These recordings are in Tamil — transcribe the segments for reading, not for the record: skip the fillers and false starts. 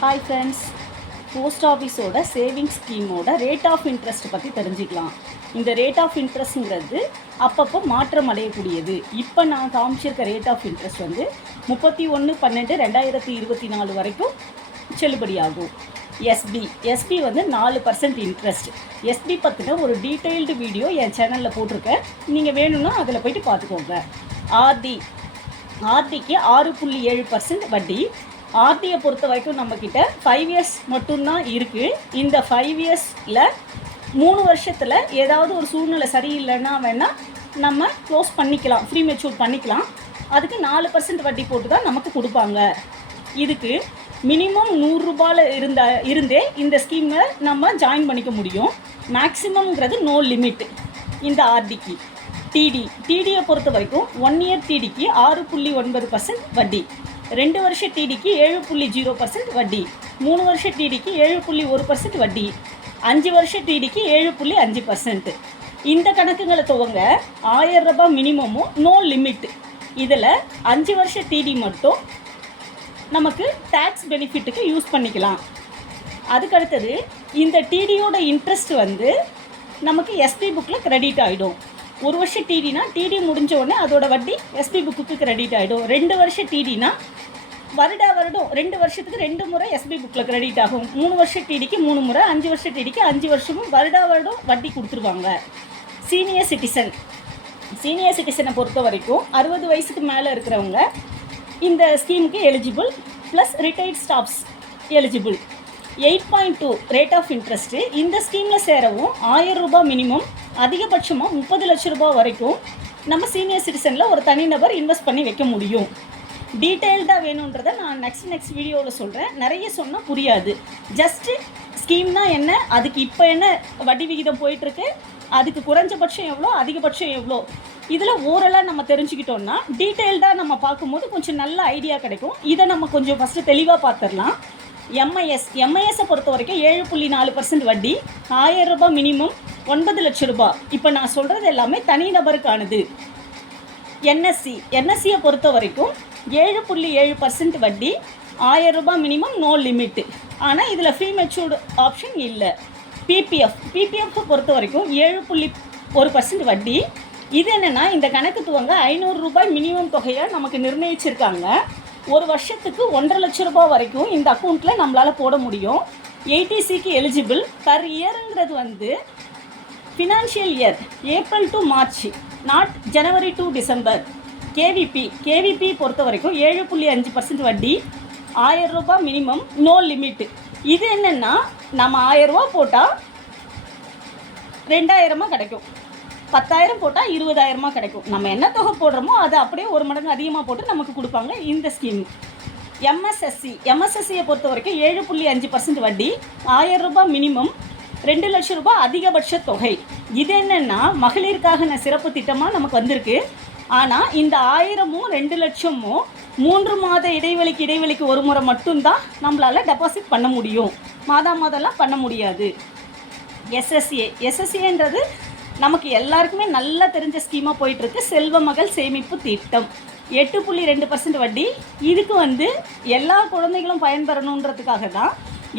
ஹாய் ஃப்ரெண்ட்ஸ், போஸ்ட் ஆஃபீஸோட சேவிங்ஸ் ஸ்கீமோட ரேட் ஆஃப் இன்ட்ரெஸ்ட் பற்றி தெரிஞ்சுக்கலாம். இந்த ரேட் ஆஃப் இன்ட்ரெஸ்ட்ங்கிறது அப்பப்போ மாற்றம் அடையக்கூடியது. இப்போ நான் காமிச்சிருக்க ரேட் ஆஃப் இன்ட்ரெஸ்ட் வந்து 31/12/2024 வரைக்கும் செல்லுபடியாகும். எஸ்பி வந்து 4% இன்ட்ரெஸ்ட். எஸ்பி பற்றின ஒரு டீட்டெயில்டு வீடியோ என் சேனலில் போட்டிருக்கேன். நீங்கள் வேணும்னா அதில் போய்ட்டு பார்த்துக்கோங்க. ஆர்டிக்கு 6.7% வட்டி. ஆர்டியை பொறுத்த வரைக்கும் நம்மக்கிட்ட 5 இயர்ஸ் மட்டும்தான் இருக்குது. இந்த 5 இயர்ஸில் 3 வருஷத்தில் ஏதாவது ஒரு சூழ்நிலை சரியில்லைன்னா வேணால் நம்ம க்ளோஸ் பண்ணிக்கலாம், ஃப்ரீ மெச்சூர் பண்ணிக்கலாம். அதுக்கு 4% வட்டி போட்டு தான் நமக்கு கொடுப்பாங்க. இதுக்கு மினிமம் 100 ரூபாயில் இருந்தே இந்த ஸ்கீமில் நம்ம ஜாயின் பண்ணிக்க முடியும். மேக்ஸிமம்ங்கிறது நோ லிமிட். இந்த ஆர்டிக்கு டிடியை பொறுத்த வரைக்கும் 1 இயர் டிடிக்கு 6.9% வட்டி, 2 வருஷ டிடிக்கு 7.0% வட்டி, 3 வருஷ டிடிக்கு 7.1% வட்டி, 5 வருஷ டிடிக்கு 7.5%. இந்த கணக்குகளை துவங்க 1000 ரூபாய் மினிமமும் நோ லிமிட். இதில் 5 வருஷ டிடி மட்டும் நமக்கு டேக்ஸ் பெனிஃபிட்டுக்கு யூஸ் பண்ணிக்கலாம். அதுக்கடுத்தது இந்த டிடியோட இன்ட்ரெஸ்ட் வந்து நமக்கு எஸ்பி புக்கில் கிரெடிட் ஆகிடும். 1 வருஷ டிடினா டிடி முடிஞ்ச உடனே அதோட வட்டி எஸ்பி புக்குக்கு கிரெடிட் ஆகிடும். 2 வருஷ டிடினா வருடம் 2 வருஷத்துக்கு 2 முறை எஸ்பி புக்கில் கிரெடிட் ஆகும். 3 வருஷ டிடிக்கு 3 முறை, 5 வருஷ டிடிக்கு 5 வருஷமும் வருடம் வட்டி கொடுத்துருவாங்க. சீனியர் சிட்டிசனை பொறுத்த வரைக்கும் 60 வயசுக்கு மேலே இருக்கிறவங்க இந்த ஸ்கீமுக்கு eligible, plus retired staffs eligible. 8.2 rate of interest. இந்த ஸ்கீமில் சேரவும் 1000 ரூபாய் மினிமம், அதிகபட்சமாக 30 லட்ச ரூபாய் வரைக்கும் நம்ம சீனியர் சிட்டிசனில் ஒரு தனிநபர் இன்வெஸ்ட் பண்ணி வைக்க முடியும். டீட்டெயில்டாக வேணுன்றதை நான் நெக்ஸ்ட் வீடியோவில் சொல்கிறேன். நிறைய சொன்னால் புரியாது. ஜஸ்ட்டு ஸ்கீம்னா என்ன, அதுக்கு இப்போ என்ன வட்டி விகிதம் போயிட்டுருக்கு, அதுக்கு குறைஞ்சபட்சம் எவ்வளோ, அதிகபட்சம் எவ்வளோ, இதில் ஓரலாக நம்ம தெரிஞ்சுக்கிட்டோன்னா டீட்டெயில்டாக நம்ம பார்க்கும்போது கொஞ்சம் நல்ல ஐடியா கிடைக்கும். இதை நம்ம கொஞ்சம் ஃபஸ்ட்டு தெளிவாக பார்த்துடலாம். எம்ஐஎஸை பொறுத்த வரைக்கும் 7.4% வட்டி, 1000 ரூபாய் மினிமம், 9 லட்ச ரூபாய். இப்போ நான் சொல்கிறது எல்லாமே தனிநபருக்கானது. என்எஸ்சியை பொறுத்த வரைக்கும் 7.7% வட்டி, 1000 ரூபாய் மினிமம், நோ லிமிட்டு. ஆனால் இதில் ஃப்ரீ மெச்சூர்டு ஆப்ஷன் இல்லை. பிபிஎஃப் பொறுத்த வரைக்கும் 7.1% வட்டி. இது என்னென்னா, இந்த கணக்கு துவங்க 500 ரூபாய் மினிமம் தொகையை நமக்கு நிர்ணயிச்சிருக்காங்க. ஒரு வருஷத்துக்கு 1.5 லட்ச ரூபாய் வரைக்கும் இந்த அக்கௌண்ட்டில் நம்மளால் போட முடியும். ஏடிசிக்கு எலிஜிபிள். பர் இயருங்கிறது வந்து financial year April to March, not January to December. KVP பொறுத்த வரைக்கும் 7.5% வட்டி, 1000 ரூபாய் மினிமம், நோ லிமிட்டு. இது என்னென்னா, நம்ம 1000 ரூபா போட்டால் 2000 கிடைக்கும், 10,000 போட்டால் 20,000 கிடைக்கும். நம்ம என்ன தொகை போடுறோமோ அதை அப்படியே 1 மடங்கு அதிகமாக போட்டு நமக்கு கொடுப்பாங்க இந்த ஸ்கீம். எம்எஸ்எஸ்சியை பொறுத்த வரைக்கும் 7.5% வட்டி, 1000 ரூபாய் மினிமம், 2 லட்ச ரூபாய் அதிகபட்ச தொகை. இது என்னென்னா, மகளிருக்காக சிறப்பு திட்டமாக நமக்கு வந்திருக்கு. ஆனால் இந்த 1000மும் 2 லட்சமும் 3 மாத இடைவெளிக்கு ஒரு முறை மட்டும்தான் நம்மளால் டெபாசிட் பண்ண முடியும். மாதம்லாம் பண்ண முடியாது. எஸ்எஸ்ஏன்றது நமக்கு எல்லாருக்குமே நல்லா தெரிஞ்ச ஸ்கீமாக போயிட்டுருக்கு. செல்வ மகள் சேமிப்பு திட்டம் 8.2% வட்டி. இதுக்கு வந்து எல்லா குழந்தைகளும் பயன்பெறணுன்றதுக்காக தான்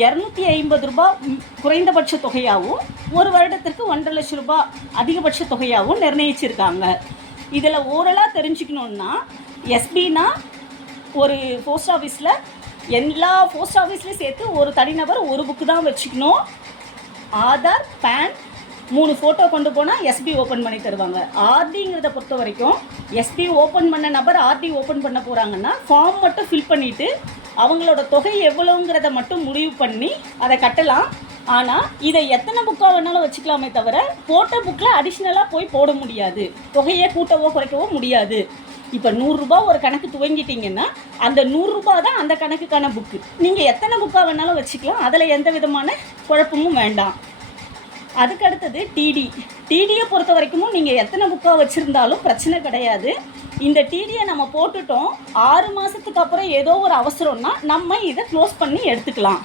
250 ரூபாய் குறைந்தபட்ச தொகையாகவும், ஒரு வருடத்திற்கு 1.5 லட்ச ரூபாய் அதிகபட்ச தொகையாகவும் நிர்ணயிச்சிருக்காங்க. இதில் ஓரலாக தெரிஞ்சுக்கணுன்னா, எஸ்பினா ஒரு போஸ்ட் ஆஃபீஸில் எல்லா போஸ்ட் ஆஃபீஸ்லேயும் சேர்த்து ஒரு தனிநபர் ஒரு புக்கு தான் வச்சுக்கணும். ஆதார், பேன், 3 ஃபோட்டோ கொண்டு போனால் எஸ்பி ஓப்பன் பண்ணி தருவாங்க. ஆர்டிங்கிறத பொறுத்த வரைக்கும் எஸ்பி ஓப்பன் பண்ண நபர் ஆர்டி ஓப்பன் பண்ண போகிறாங்கன்னா ஃபார்ம் மட்டும் ஃபில் பண்ணிவிட்டு அவங்களோட தொகை எவ்வளோங்கிறத மட்டும் முடிவு பண்ணி அதை கட்டலாம். ஆனால் இதை எத்தனை புக்காக வேணாலும் வச்சுக்கலாமே தவிர போட்ட புக்கில் அடிஷ்னலாக போய் போட முடியாது. தொகையை கூட்டவோ குறைக்கவோ முடியாது. இப்போ 100 ரூபாய் ஒரு கணக்கு துவங்கிட்டிங்கன்னா அந்த 100 ரூபாய் தான் அந்த கணக்குக்கான புக்கு. நீங்கள் எத்தனை புக்காக வேணாலும் வச்சுக்கலாம். அதில் எந்த விதமான குழப்பமும் வேண்டாம். அதுக்கடுத்தது டிடியை பொறுத்த வரைக்கும் நீங்கள் எத்தனை புக்காக வச்சுருந்தாலும் பிரச்சனை கிடையாது. இந்த டிடியை நம்ம போட்டுட்டோம், 6 மாதத்துக்கு அப்புறம் ஏதோ ஒரு அவசரம்னா நம்ம இதை க்ளோஸ் பண்ணி எடுத்துக்கலாம்.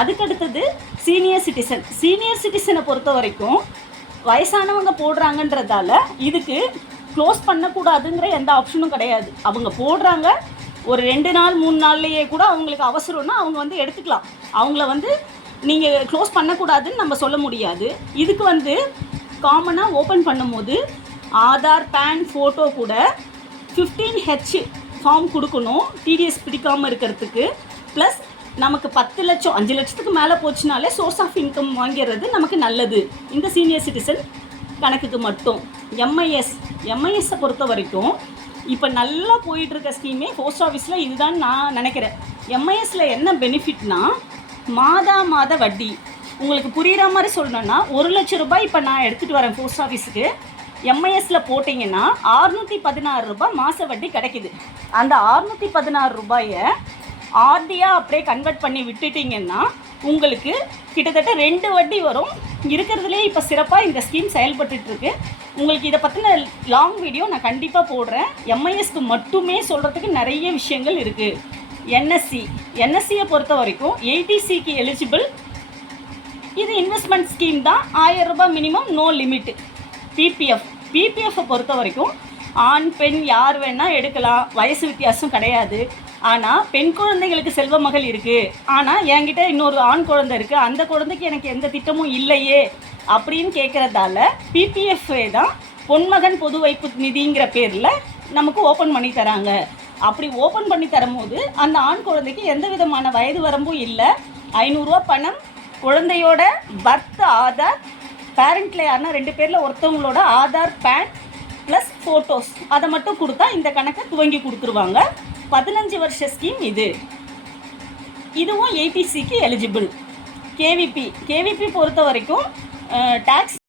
அதுக்கடுத்தது சீனியர் சிட்டிசனை பொறுத்த வரைக்கும் வயசானவங்க போடுறாங்கன்றதால இதுக்கு க்ளோஸ் பண்ணக்கூடாதுங்கிற எந்த ஆப்ஷனும் கிடையாது. அவங்க போடுறாங்க, ஒரு 2 நாள் 3 நாள்லேயே கூட அவங்களுக்கு அவசரம்னா அவங்க வந்து எடுத்துக்கலாம். அவங்கள வந்து நீங்கள் க்ளோஸ் பண்ணக்கூடாதுன்னு நம்ம சொல்ல முடியாது. இதுக்கு வந்து காமனாக ஓப்பன் பண்ணும்போது ஆதார், பேன், ஃபோட்டோ கூட 15H ஃபார்ம் கொடுக்கணும் டிடிஎஸ் பிடிக்காமல் இருக்கிறதுக்கு. ப்ளஸ் நமக்கு 10 லட்சம் 5 லட்சத்துக்கு மேலே போச்சுனாலே சோர்ஸ் ஆஃப் இன்கம் வாங்கிறது நமக்கு நல்லது இந்த சீனியர் சிட்டிசன் கணக்குக்கு மட்டும். எம்ஐஎஸ்ஸை பொறுத்த வரைக்கும் இப்போ நல்லா போயிட்டுருக்க ஸ்கீமே போஸ்ட் ஆஃபீஸில் இதுதான் நான் நினைக்கிறேன். எம்ஐஎஸில் என்ன பெனிஃபிட்னா மாத வட்டி. உங்களுக்கு புரிகிற மாதிரி சொல்லணுன்னா 1 லட்ச ரூபாய் இப்போ நான் எடுத்துகிட்டு வரேன் போஸ்ட் ஆஃபீஸுக்கு. எம்ஐஎஸில் போட்டிங்கன்னா 616 ரூபாய் மாத வட்டி கிடைக்கிது. அந்த 616 ரூபாயை ஆர்டியாக அப்படியே கன்வெர்ட் பண்ணி விட்டுட்டிங்கன்னா உங்களுக்கு கிட்டத்தட்ட 2 வட்டி வரும். இருக்கிறதுலே இப்போ சிறப்பாக இந்த ஸ்கீம் செயல்பட்டுருக்கு. உங்களுக்கு இதை பற்றின லாங் வீடியோ நான் கண்டிப்பாக போடுறேன். எம்ஐஎஸ்க்கு மட்டுமே சொல்கிறதுக்கு நிறைய விஷயங்கள் இருக்குது. என்எஸ்சியை பொறுத்த வரைக்கும் 80Cக்கு எலிஜிபிள். இது இன்வெஸ்ட்மெண்ட் ஸ்கீம் தான். 1000 ரூபாய் மினிமம், நோ லிமிட். பிபிஎஃப்பை பொறுத்த வரைக்கும் ஆண் பெண் யார் வேணால் எடுக்கலாம், வயசு வித்தியாசம் கிடையாது. ஆனால் பெண் குழந்தைகளுக்கு செல்வ மகள் இருக்குது, ஆனால் என்கிட்ட இன்னொரு ஆண் குழந்தை இருக்குது, அந்த குழந்தைக்கு எனக்கு எந்த திட்டமும் இல்லையே அப்படின்னு கேட்குறதால பிபிஎஃப்ஏ தான் பொன்மகன் பொது வைப்பு நிதிங்கிற பேரில் நமக்கு ஓப்பன் பண்ணி தராங்க. அப்படி ஓப்பன் பண்ணி தரும்போது அந்த ஆண் குழந்தைக்கு எந்த விதமான வயது வரம்பும் இல்லை. 500 ரூபா பணம், குழந்தையோட பர்த் ஆதார், பேரண்ட்டில் யாருன்னா 2 பேரில் ஒருத்தவங்களோட ஆதார், பேன் ப்ளஸ் ஃபோட்டோஸ் அதை மட்டும் கொடுத்தா இந்த கணக்கை துவங்கி கொடுத்துருவாங்க. 15 வருஷ ஸ்கீம் இது. இதுவும் 80Cக்கு எலிஜிபிள். கேவிபி பொறுத்த வரைக்கும் டேக்ஸ்